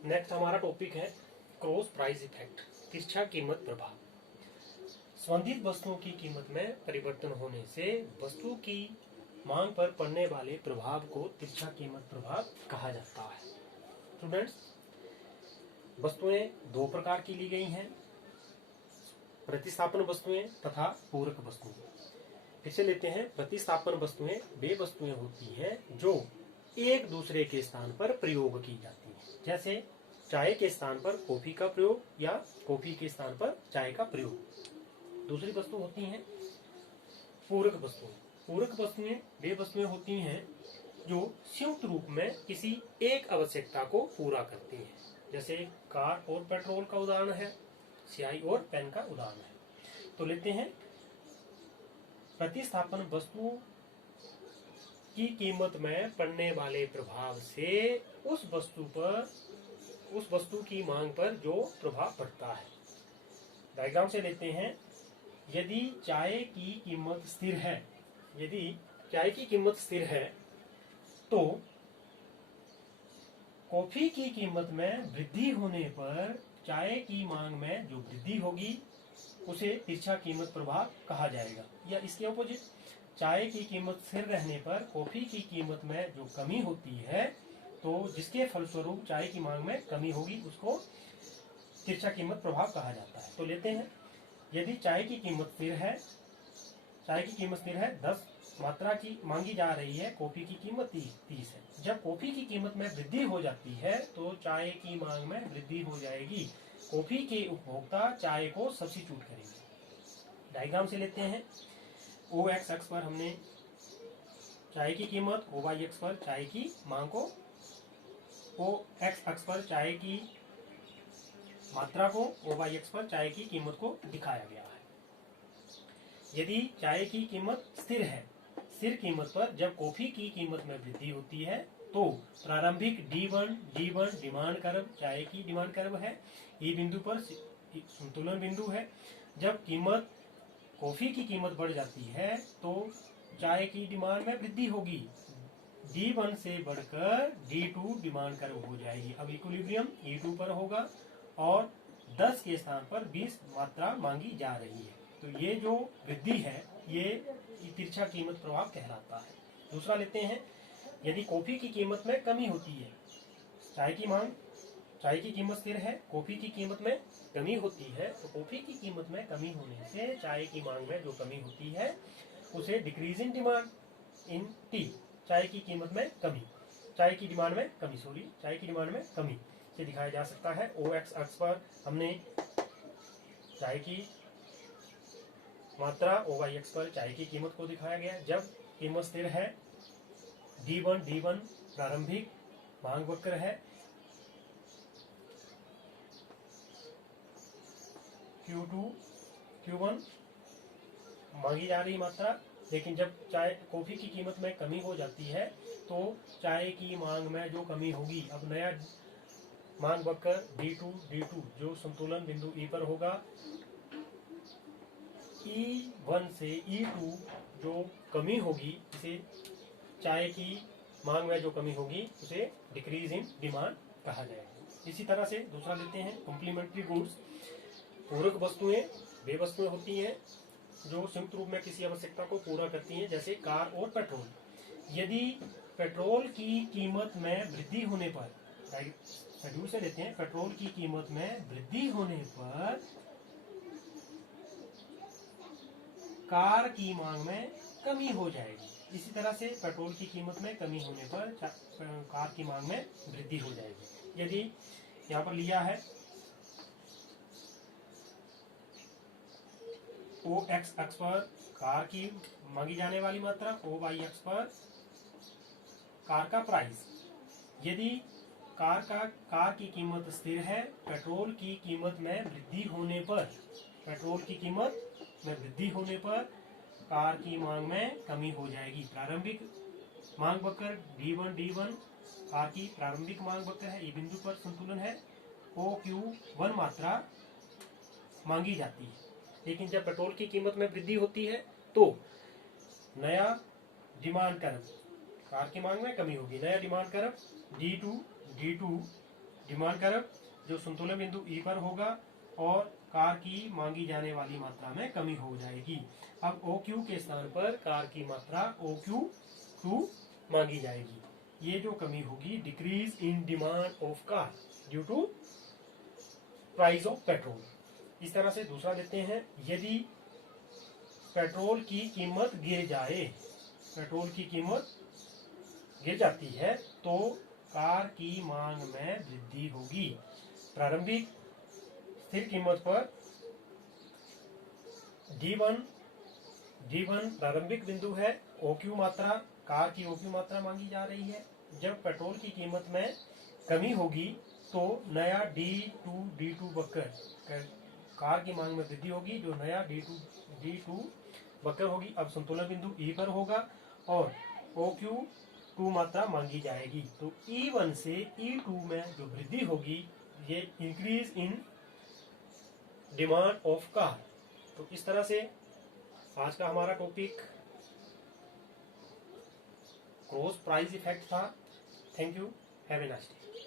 Next हमारा topic है cross price effect, तिरछा कीमत प्रभाव। संबंधित वस्तुओं की कीमत में परिवर्तन होने से वस्तु की मांग पर पड़ने वाले प्रभाव को तिरछा कीमत प्रभाव कहा जाता है। स्टूडेंट्स, वस्तुएं दो प्रकार की ली गई हैं, प्रतिस्थापन वस्तुएं तथा पूरक वस्तुएं। फिर से लेते हैं। प्रतिस्थापन वस्तुएं वे वस्तुएं होती हैं जो एक दूसरे के स्थान पर प्रयोग की जाती हैं, जैसे चाय के स्थान पर कॉफी का प्रयोग या कॉफी के स्थान पर चाय का प्रयोग। दूसरी वस्तु होती हैं पूरक वस्तुएं। पूरक वस्तुएं वे वस्तुएं होती हैं जो संयुक्त रूप में किसी एक आवश्यकता को पूरा करती हैं, जैसे कार और पेट्रोल का उदाहरण है, स्याही और पेन का उदाहरण है। तो लेते हैं, प्रतिस्थापन वस्तु की कीमत में पड़ने वाले प्रभाव से उस वस्तु की मांग पर जो प्रभाव पड़ता है। डायग्राम से लेते हैं। यदि चाय की कीमत स्थिर है, तो कॉफी की कीमत में वृद्धि होने पर चाय की मांग में जो वृद्धि होगी उसे तिरछा कीमत प्रभाव कहा जाएगा। या इसके ऑपोजिट, चाय की कीमत स्थिर रहने पर कॉफी की कीमत में जो कमी होती है, तो जिसके फलस्वरूप चाय की मांग में कमी होगी, उसको तिरछा कीमत प्रभाव कहा जाता है। तो लेते हैं, यदि चाय की कीमत स्थिर है 10 मात्रा की मांगी जा रही है, कॉफी की कीमत 30 है। जब कॉफी की कीमत में वृद्धि हो जाती है तो चाय की मांग में वृद्धि हो जाएगी। कॉफी के उपभोक्ता चाय को सब्स्टिट्यूट करेंगे। डायग्राम से लेते हैं। ओ एक्स अक्ष पर हमने चाय की कीमत, ओ वाई अक्ष पर चाय की मांग को, ओ एक्स अक्ष पर चाय की मात्रा को, ओ वाई अक्ष पर चाय की कीमत को दिखाया गया है। यदि चाय की कीमत स्थिर है, स्थिर कीमत पर जब कॉफी की कीमत में वृद्धि होती है तो प्रारंभिक D1 डिमांड कर्व चाय की डिमांड कर्व है, ई बिंदु पर संतुलन बिंदु है। जब कीमत कॉफी की कीमत बढ़ जाती है तो चाय की डिमांड में वृद्धि होगी, D1 से बढ़कर D2 डिमांड कर्व हो जाएगी। अब इक्विलिब्रियम E2 पर होगा और 10 के स्थान पर 20 मात्रा मांगी जा रही है। तो ये जो वृद्धि है ये तिरछा कीमत प्रभाव कहलाता है। दूसरा लेते हैं, यदि कॉफी की कीमत में कमी होती है, चाय की कीमत स्थिर है, कॉफी की कीमत में कमी होती है, तो कॉफी की कीमत में कमी होने से चाय की मांग में जो कमी होती है उसे decrease in demand in T, चाय की डिमांड में कमी से दिखाया जा सकता है। ओ एक्स अक्ष पर हमने चाय की मात्रा, ओ वाई अक्ष पर चाय की कीमत को दिखाया गया। जब कीमत स्थिर है, D1 प्रारंभिक मांग वक्र है, Q1 मांगी जा रही मात्रा, लेकिन जब चाय कॉफी की कीमत में कमी हो जाती है तो चाय की मांग में जो कमी होगी, अब नया मांग वक्र D2 जो संतुलन बिंदु E पर होगा, E1 से E2 जो कमी होगी, इसे चाय की मांग में जो कमी होगी उसे डिक्रीज इन डिमांड कहा जाएगा। इसी तरह से दूसरा लेते हैं, कॉम्प्लीमेंट्री गुड्स। पूरक वस्तुएं वे वस्तुएं होती हैं जो संयुक्त रूप में किसी आवश्यकता को पूरा करती हैं, जैसे कार और पेट्रोल। यदि पेट्रोल की कीमत में वृद्धि होने पर, शेड्यूल से लेते हैं, पेट्रोल की कीमत में वृद्धि होने पर कार की मांग में कमी हो जाएगी। इसी तरह से पेट्रोल की कीमत में कमी होने पर कार की मांग में वृद्धि हो जाएगी। यदि यहाँ पर लिया है ओ एक्स अक्ष पर कार की मांगी जाने वाली मात्रा, ओ वाई अक्ष पर कार का प्राइस। यदि कार की कीमत स्थिर है, पेट्रोल की कीमत में वृद्धि होने पर कार की मांग में कमी हो जाएगी। प्रारंभिक मांग वक्र D1 कार की प्रारंभिक मांग वक्र है, ई बिंदु पर संतुलन है, OQ1 मात्रा मांगी जाती है। लेकिन जब पेट्रोल की कीमत में वृद्धि होती है तो नया डिमांड कर्व, कार की मांग में कमी होगी, नया demand curve D2 demand curve जो संतुलन बिंदु ई पर होगा और कार की मांगी जाने वाली मात्रा में कमी हो जाएगी। अब ओ क्यू के स्थान पर कार की मात्रा ओ क्यू 2 मांगी जाएगी। ये जो कमी होगी, decrease in demand of car due to price of petrol. इस तरह से दूसरा लेते हैं, यदि पेट्रोल की कीमत गिर जाए, पेट्रोल की कीमत गिर जाती है तो कार की मांग में वृद्धि होगी। प्रारंभिक स्थिर कीमत पर D1 प्रारंभिक बिंदु है, OQ मात्रा, कार की OQ मात्रा मांगी जा रही है। जब पेट्रोल की कीमत में कमी होगी तो नया D2 बकर कार की मांग में वृद्धि होगी, जो नया D2 बकर होगी। अब संतुलन बिंदु E पर होगा और OQ2 मात्रा मांगी जाएगी। तो E1 से E2 में जो वृद्धि होगी, ये increase in demand of car. तो इस तरह से आज का हमारा टॉपिक क्रॉस प्राइस इफेक्ट था। Thank you, have a nice day.